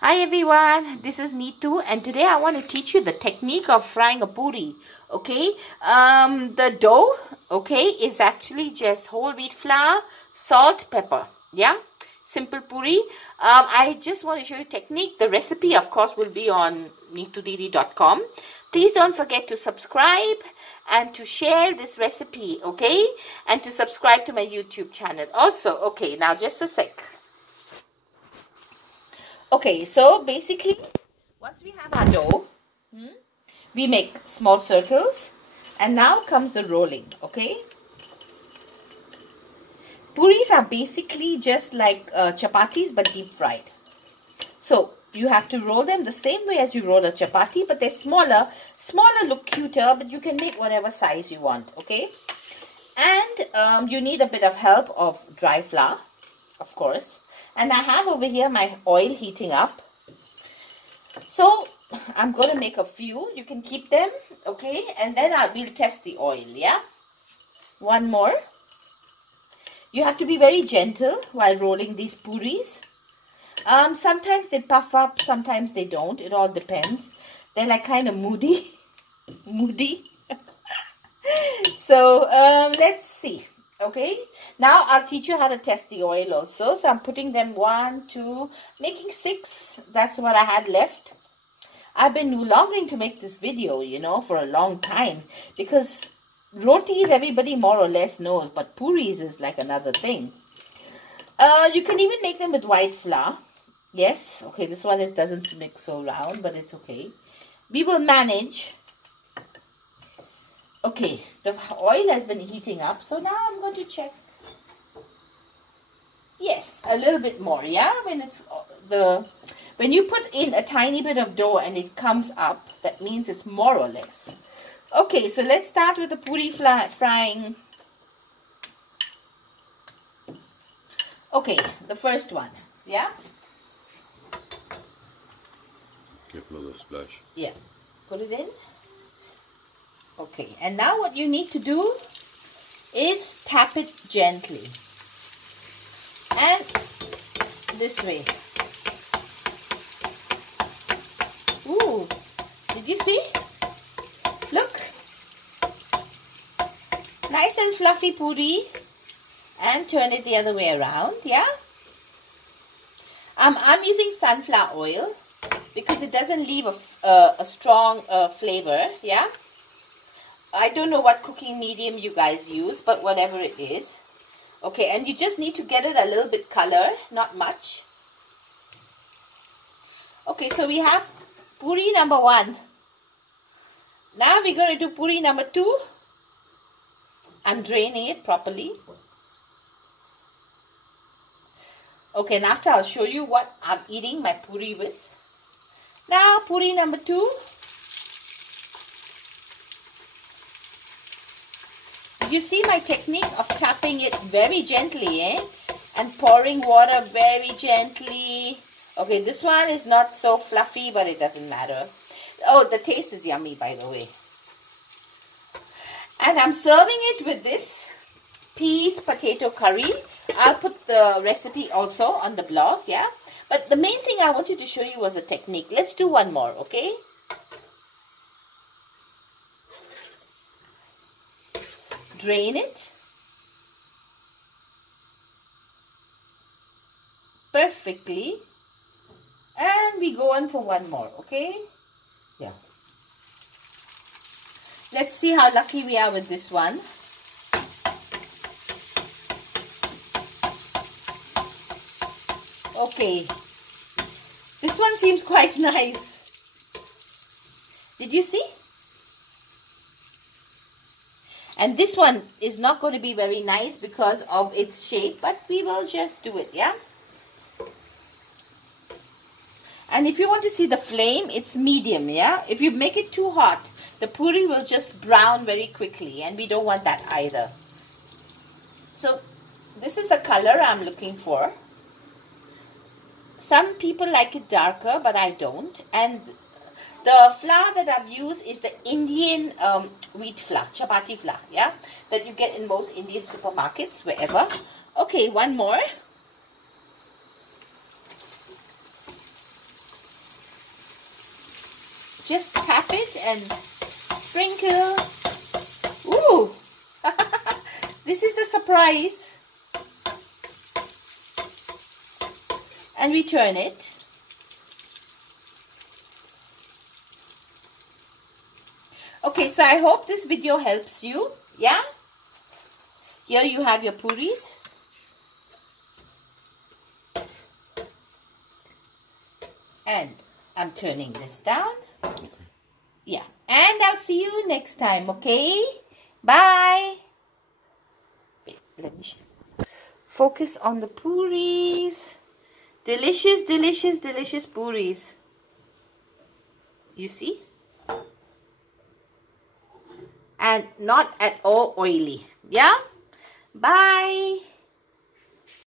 Hi everyone, this is Neetu and today I want to teach you the technique of frying a puri. Okay, the dough, okay, is actually just whole wheat flour, salt, pepper. Yeah, simple puri. I just want to show you technique. The recipe, of course, will be on neetudidi.com. Please don't forget to subscribe and to share this recipe, okay, and to subscribe to my YouTube channel also. Okay, now just a sec. Okay, so basically, once we have our dough, we make small circles, and now comes the rolling, okay? Puris are basically just like chapatis, but deep fried. So, you have to roll them the same way as you roll a chapati, but they're smaller. Smaller look cuter, but you can make whatever size you want, okay? And you need a bit of help of dry flour, of course. And I have over here my oil heating up. So I'm going to make a few. You can keep them, okay? And then we'll test the oil, yeah? One more. You have to be very gentle while rolling these puris. Sometimes they puff up, sometimes they don't. It all depends. They're like kind of moody. So let's see. Okay, now I'll teach you how to test the oil also. So I'm putting them 1, 2, making 6. That's what I had left. I've been longing to make this video, you know, for a long time. Because rotis everybody more or less knows. But puris is like another thing. You can even make them with white flour. Yes, okay, this one doesn't mix so round, but it's okay. We will manage. Okay, the oil has been heating up, so now I'm going to check. Yes, a little bit more, yeah? When you put in a tiny bit of dough and it comes up, that means it's more or less. Okay, so let's start with the puri frying. Okay, the first one, yeah? Careful of the splash. Yeah, put it in. Okay, and now what you need to do is tap it gently. And this way. Ooh, did you see? Look. Nice and fluffy puri. And turn it the other way around, yeah? I'm using sunflower oil because it doesn't leave a strong flavor, yeah? I don't know what cooking medium you guys use, but whatever it is. Okay, and you just need to get it a little bit color, not much. Okay, so we have puri number 1. Now we're going to do puri number 2. I'm draining it properly. Okay, and after I'll show you what I'm eating my puri with. Now puri number 2. You see my technique of tapping it very gently, eh? And pouring water very gently. Okay, this one is not so fluffy, but it doesn't matter. Oh, the taste is yummy, by the way. And I'm serving it with this peas potato curry. I'll put the recipe also on the blog, yeah? But the main thing I wanted to show you was the technique. Let's do one more, okay? Drain it perfectly, and we go on for one more, okay? Yeah. Let's see how lucky we are with this one. Okay, this one seems quite nice. Did you see? And this one is not going to be very nice because of its shape, but we will just do it, yeah? And if you want to see the flame, it's medium, yeah? If you make it too hot, the puri will just brown very quickly, and we don't want that either. So, this is the color I'm looking for. Some people like it darker, but I don't. And the flour that I've used is the Indian wheat flour, chapati flour, yeah? That you get in most Indian supermarkets, wherever. Okay, one more. just tap it and sprinkle. Ooh! This is the surprise. And we turn it. Okay, so I hope this video helps you. Yeah? Here you have your puris. And I'm turning this down. Yeah. And I'll see you next time, okay? Bye. Wait, let me focus on the puris. Delicious, delicious, delicious puris. You see? And not at all oily. Yeah? Bye.